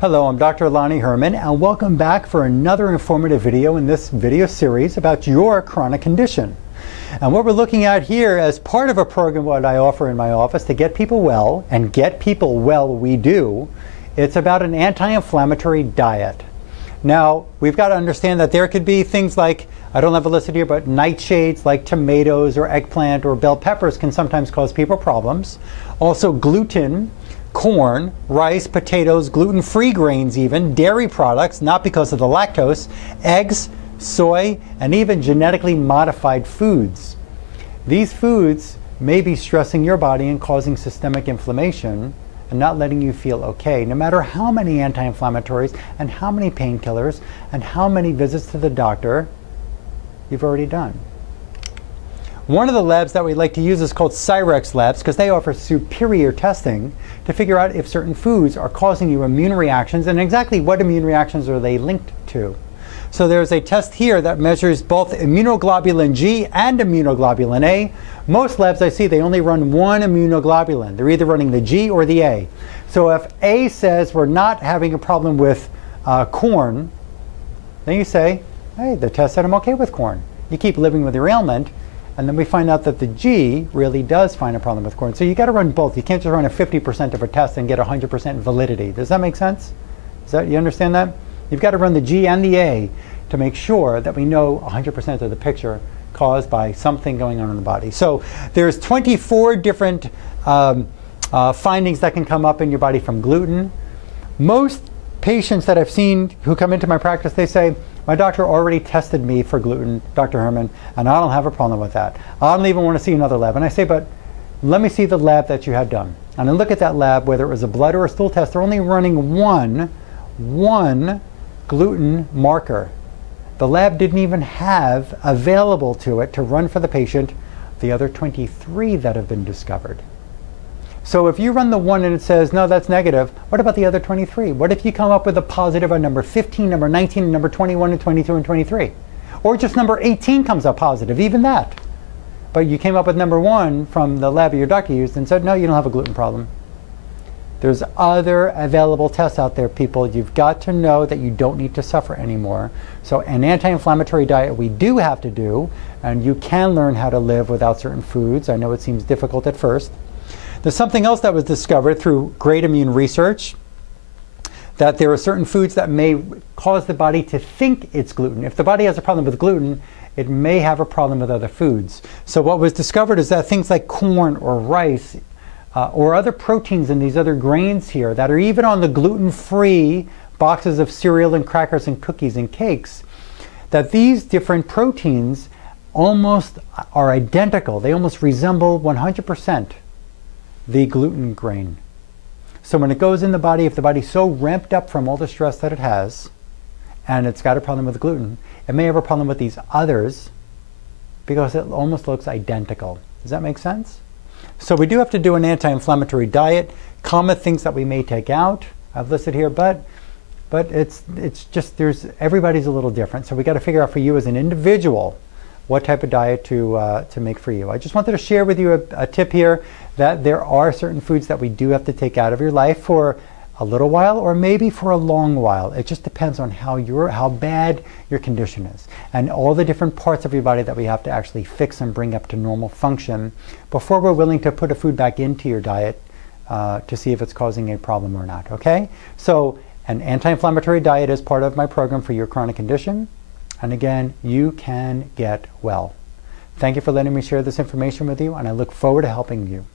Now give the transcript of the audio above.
Hello, I'm Dr. Lonnie Herman, and welcome back for another informative video in this video series about your chronic condition. And what we're looking at here as part of a program what I offer in my office to get people well, and get people well we do, it's about an anti-inflammatory diet. Now, we've got to understand that there could be things like, I don't have it listed here, but nightshades like tomatoes or eggplant or bell peppers can sometimes cause people problems. Also gluten, corn, rice, potatoes, gluten-free grains even, dairy products, not because of the lactose, eggs, soy, and even genetically modified foods. These foods may be stressing your body and causing systemic inflammation and not letting you feel okay, no matter how many anti-inflammatories and how many painkillers and how many visits to the doctor you've already done. One of the labs that we like to use is called Cyrex Labs because they offer superior testing to figure out if certain foods are causing you immune reactions and exactly what immune reactions are they linked to. So there's a test here that measures both immunoglobulin G and immunoglobulin A. Most labs I see, they only run one immunoglobulin. They're either running the G or the A. So if A says we're not having a problem with corn, then you say, hey, the test said I'm okay with corn. You keep living with your ailment, and then we find out that the G really does find a problem with corn. So you got to run both. You can't just run a 50% of a test and get 100% validity. Does that make sense? You understand that? You've got to run the G and the A to make sure that we know 100% of the picture caused by something going on in the body. So there's 24 different findings that can come up in your body from gluten. Most patients that I've seen who come into my practice, they say, my doctor already tested me for gluten, Dr. Herman, and I don't have a problem with that. I don't even want to see another lab. And I say, but let me see the lab that you had done. And I look at that lab, whether it was a blood or a stool test, they're only running one gluten marker. The lab didn't even have available to it to run for the patient the other 23 that have been discovered. So if you run the one and it says, no, that's negative, what about the other 23? What if you come up with a positive on number 15, number 19, and number 21, and 22, and 23? Or just number 18 comes up positive, even that. But you came up with number 1 from the lab your doctor used and said, no, you don't have a gluten problem. There's other available tests out there, people. You've got to know that you don't need to suffer anymore. So an anti-inflammatory diet we do have to do, and you can learn how to live without certain foods. I know it seems difficult at first. There's something else that was discovered through great immune research, that there are certain foods that may cause the body to think it's gluten. If the body has a problem with gluten, it may have a problem with other foods. So what was discovered is that things like corn or rice or other proteins in these other grains here that are even on the gluten-free boxes of cereal and crackers and cookies and cakes, that these different proteins almost are identical. They almost resemble 100% the gluten grain. So when it goes in the body, if the body's so ramped up from all the stress that it has, and it's got a problem with gluten, it may have a problem with these others because it almost looks identical. Does that make sense? So we do have to do an anti-inflammatory diet. Common things that we may take out, I've listed here, but it's just, everybody's a little different. So we got to figure out for you as an individual what type of diet to make for you. I just wanted to share with you a tip here that there are certain foods that we do have to take out of your life for a little while or maybe for a long while. It just depends on how bad your condition is and all the different parts of your body that we have to actually fix and bring up to normal function before we're willing to put a food back into your diet to see if it's causing a problem or not, okay? So an anti-inflammatory diet is part of my program for your chronic condition. And again, you can get well. Thank you for letting me share this information with you, and I look forward to helping you.